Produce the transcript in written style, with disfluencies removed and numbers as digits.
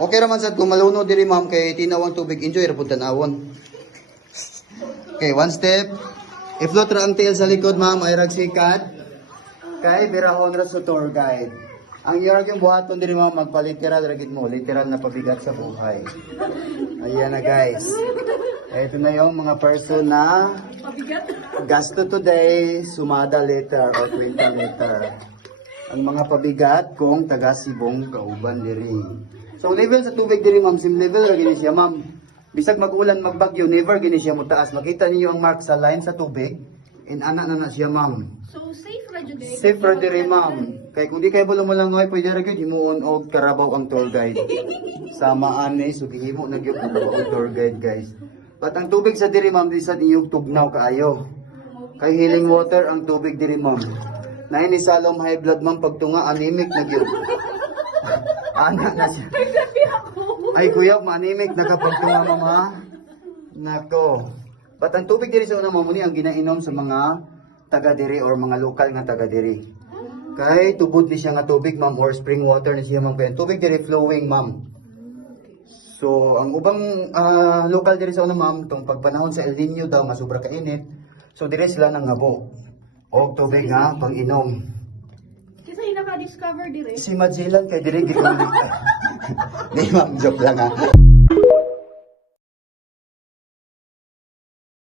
Okay raman sad kung maluno diri ma'am kay tinawang tubig enjoy ra pud tanawon. Okay, one step. I-float ra ang tail sa likod ma'am ay rag sikat. Kay birahon ra sa tour guide. Ang iyang yung buhaton diri ma'am magpa-literal ra gid mo, literal na pabigat sa buhay. Ayan na guys. Ito na yung mga person na gasto today, sumada later or 20 later. Ang mga pabigat kung taga Sibong kauban diri. So level sa tubig diri ma'am, sim level ra gini siya ma'am. Bisag mag-ulan magbagyo, never gini siya mutaas. Makita niyo ang mark sa line sa tubig. In ana na siya ma'am. So, safe ra jud eh. Safe ra diri ma'am. Kay kung di kay bulo mo lang ngoy, pwede ra gyud himuon og karabaw ang tour guide. Samaan ni so gihimo na gyud ang tour guide guys. At ang tubig sa diri ma'am di sa iyog tugnaw kaayo. Kay healing water ang tubig diri ma'am. Naay ni salom high blood ma'am pagtunga anemic na gyud. Ana na siya. Ay kuya, manimik nakapagtunga ma'am ha. Nako. But ang tubig diri sa una ma'am ni ang ginainom sa mga taga diri or mga lokal nga taga diri. Kay tubod ni siya nga tubig ma'am or spring water ni siya ma'am. Kay ang tubig diri flowing ma'am. So ang ubang lokal diri sa una ma'am tong pagpanahon sa El Nino daw masubra ka init. So diri sila nangabo og tubig nga pang-inom. Kasi naka-discover dire. Si Magellan kay diri gikulit. Di ma'am, joke lang ha.